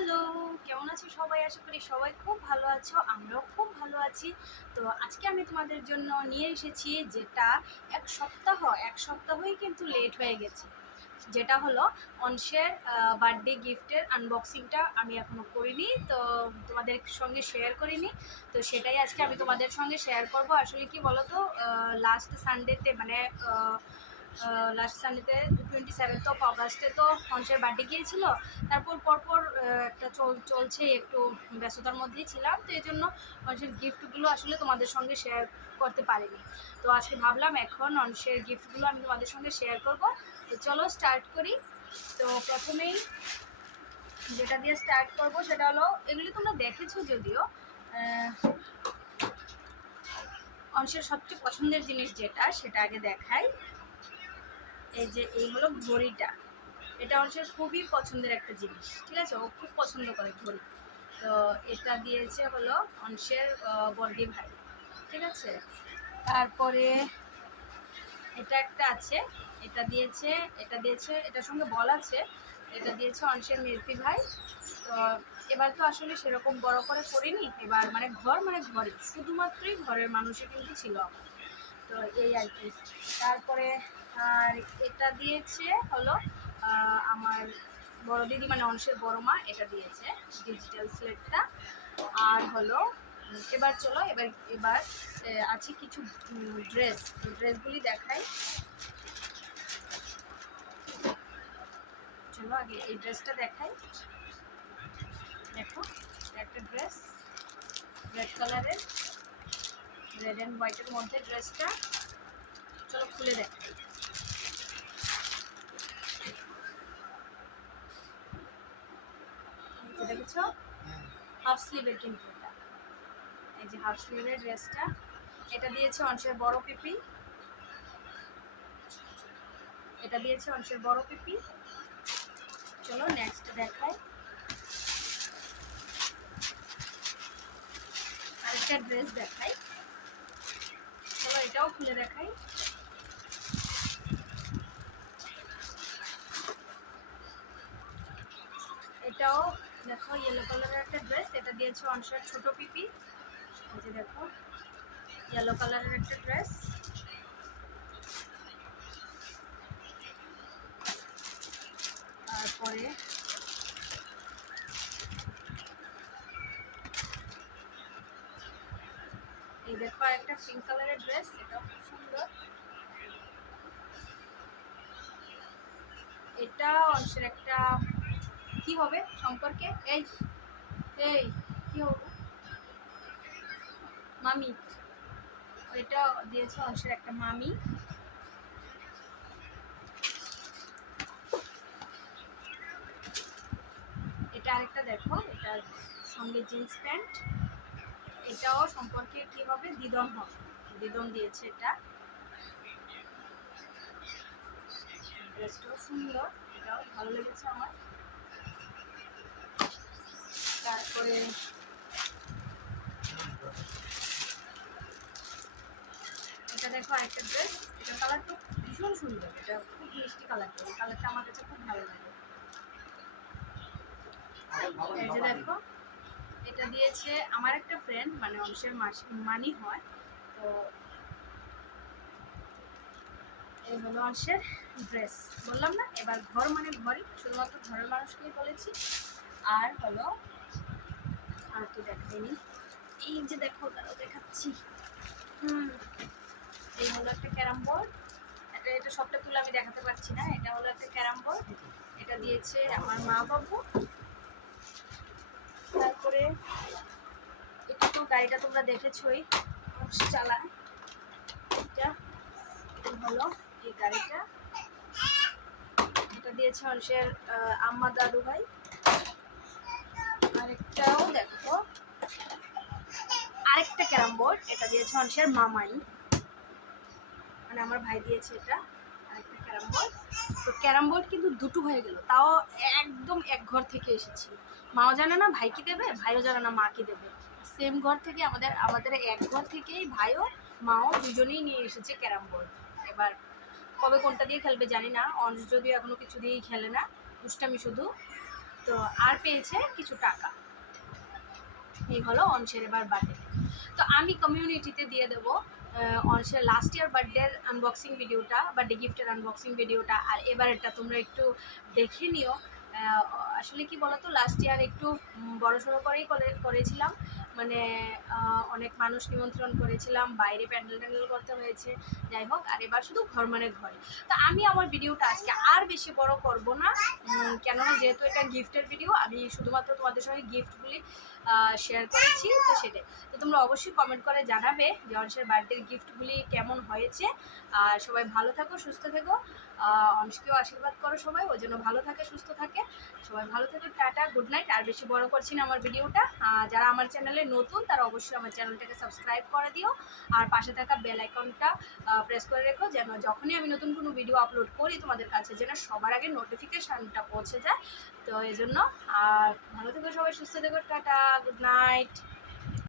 Hello, কেমন আছো সবাই? আশা করি সবাই খুব ভালো আছো, আমরাও খুব ভালো আছি। তো আজকে আমি তোমাদের জন্য নিয়ে এসেছি যেটা এক সপ্তাহই কিন্তু লেট হয়ে গেছে। যেটা হলো অনশের বার্থডে গিফটের আনবক্সিংটা আমি এখনো করিনি, তো তোমাদের সঙ্গে শেয়ার করিনি। তো সেটাই আজকে আমি তোমাদের সঙ্গে শেয়ার করব। আসলে কি বলো তো, লাস্ট সানডেতে মানে লাস্ট সানডেতে 27 অগাস্টে তো অনশের বার্থডে গিয়েছিল। তারপর পরপর একটা চলছে, একটু ব্যস্ততার মধ্যেই ছিলাম, তো এই জন্য অনশের গিফটগুলো আসলে তোমাদের সঙ্গে শেয়ার করতে পারিনি। তো আজকে ভাবলাম এখন অনশের গিফটগুলো আমি তোমাদের সঙ্গে শেয়ার করব। তো চলো স্টার্ট করি। তো প্রথমেই যেটা দিয়ে স্টার্ট করব সেটা হলো, এগুলি তোমরা দেখেছো যদিও। অনশের সবচেয়ে পছন্দের জিনিস যেটা, সেটা আগে দেখাই। এই হলো ঘড়িটা। এটা অনশের খুবই পছন্দের একটা জিনিস, ঠিক আছে? ও খুব পছন্দ করে ঘড়ি। তো এটা দিয়েছে হলো অনশের বর্দি ভাই, ঠিক আছে? তারপরে এটা একটা আছে, এটা দিয়েছে এটার সঙ্গে বল আছে। এটা দিয়েছে অনশের মেজদি ভাই। তো এবার তো আসলে সেরকম বড় করে করিনি, এবার মানে ঘরে শুধুমাত্রই ঘরের মানুষই কিন্তু ছিল আমার। তো এই আর কি। তারপরে আর এটা দিয়েছে হলো আমার বড় দিদি, মানে অংশের বড় মা, এটা দিয়েছে ডিজিটাল স্লেটটা। আর হলো এবার চলো এবার এবার আছে কিছু ড্রেসগুলি দেখাই। চলো আগে এই ড্রেসটা দেখাই। দেখো, একটা ড্রেস রেড কালারের, রেড অ্যান্ড হোয়াইটের মধ্যে ড্রেসটা। চলো খুলে দেখাই। দেখেছো, হাফ স্লিভের কিন্তু এটা। এই যে হাফ স্লিভের ড্রেসটা, এটা দিয়েছে অংশের বড় পিপি। চলো নেক্সট দেখাই। আরেকটা ড্রেস দেখাই। চলো এটাও খুলে দেখাই। এটাও দেখো, ইয়েলো কালারের একটা ড্রেস। এটা দিয়েছে অংশের ছোট পিপি। এই যে দেখো, ইয়েলো কালারের একটা ড্রেস। তারপরে এই দেখো একটা পিঙ্ক কালারের ড্রেস, এটাও খুব সুন্দর। এটা অংশের একটা কি হবে সম্পর্কে, এই এই কি হবে মামি। এটা দিয়েছে অংশের একটা মামি। এটা আরেকটা দেখো, এটার সঙ্গে জিন্স প্যান্ট। এটাও সম্পর্কে কি হবে, দিদন দিয়েছে এটা। ড্রেসটাও সুন্দর, এটাও ভালো লেগেছে আমার। তারপরে এটা দেখো আরেকটা ড্রেস। এটা কালারটা ভীষণ সুন্দর, এটা খুব মিষ্টি কালারটা। এই কালারটা আমার কাছে খুব ভালো লাগে। এই যে দেখো, এটা দিয়েছে আমার একটা ফ্রেন্ড, মানে অংশের মানি হয়। তো এই হলো অংশের ড্রেস। বললাম না, এবার ঘর মানে ঘরই, শুধুমাত্র ঘরের মানুষকেই বলেছি। আর হলো আর তো দেখাইনি। এই যে দেখো, তারাও দেখাচ্ছি। এই হলো একটা ক্যারাম বোর্ড। এটা সবটা তুলে আমি দেখাতে পারছি না। এটা হলো একটা ক্যারাম বোর্ড, এটা দিয়েছে আমার মা বাবু। তারপরে এটা তো গাড়িটা তোমরা দেখেছোই, চালায়। এটা হলো এই গাড়িটা, এটা দিয়েছে অংশের আম্মা দাদু ভাই। আরেকটাও দেখো, আরেকটা ক্যারাম বোর্ড, এটা দিয়েছে অংশের মামাই, মানে আমার ভাই দিয়েছে এটা। আরেকটা ক্যারাম বোর্ড। তো ক্যারাম বোর্ড কিন্তু দুটো হয়ে গেল, তাও একদম এক ঘর থেকে এসেছি। মাও জানে না ভাই কি দেবে, ভাইও জানে না মা কি দেবে। সেম ঘর থেকে, আমাদের এক ঘর থেকেই ভাইও মাও দুজনেই নিয়ে এসেছে ক্যারাম বোর্ড। এবার কবে কোনটা দিয়ে খেলবে জানি না। অংশ যদিও এখনো কিছু দিয়েই খেলে না, দুষ্টামি শুধু। তো তো আর পেয়েছে কিছু টাকা। এই হলো অংশের এবার বার্থডে। তো আমি কমিউনিটিতে দিয়ে দেবো অংশের লাস্ট ইয়ার বার্থডের আনবক্সিং ভিডিওটা, বার্থডে গিফটের আনবক্সিং ভিডিওটা, আর এবারেরটা তোমরা একটু দেখে নিও। আসলে কি বলতো, লাস্ট ইয়ার একটু বড়সড় করেই করেছিলাম, মানে অনেক মানুষ নিমন্ত্রণ করেছিলাম, বাইরে প্যান্ডেল ট্যান্ডেল করতে হয়েছে, যাই হোক। আর এবার শুধু ঘর মানে ঘরে। তো আমি আমার ভিডিওটা আজকে আর বেশি বড় করব না, কেননা যেহেতু এটা গিফটের ভিডিও, আমি শুধুমাত্র তোমাদের সঙ্গে গিফটগুলি শেয়ার করেছি, তো সেটাই। তো তোমরা অবশ্যই কমেন্ট করে জানাবে যে অংশের বার্থডের গিফটগুলি কেমন হয়েছে। আর সবাই ভালো থাকো, সুস্থ থেকো, অংশকেও আশীর্বাদ করো সবাই, ও যেন ভালো থাকে, সুস্থ থাকে। সবাই ভালো থেকো, টাটা, গুড নাইট। আর বেশি বড় করছি না আমার ভিডিওটা। যারা আমার চ্যানেলে নতুন তারা অবশ্যই আমার চ্যানেলটাকে সাবস্ক্রাইব করে দিও, আর পাশে থাকা বেল আইকনটা প্রেস করে রেখো, যেন যখনই আমি নতুন কোনো ভিডিও আপলোড করি তোমাদের কাছে যেন সবার আগে নোটিফিকেশানটা পৌঁছে যায়। তো এই জন্য আর ভালো থেকো সবাই, সুস্থ থেকো, টাটা, গুড নাইট।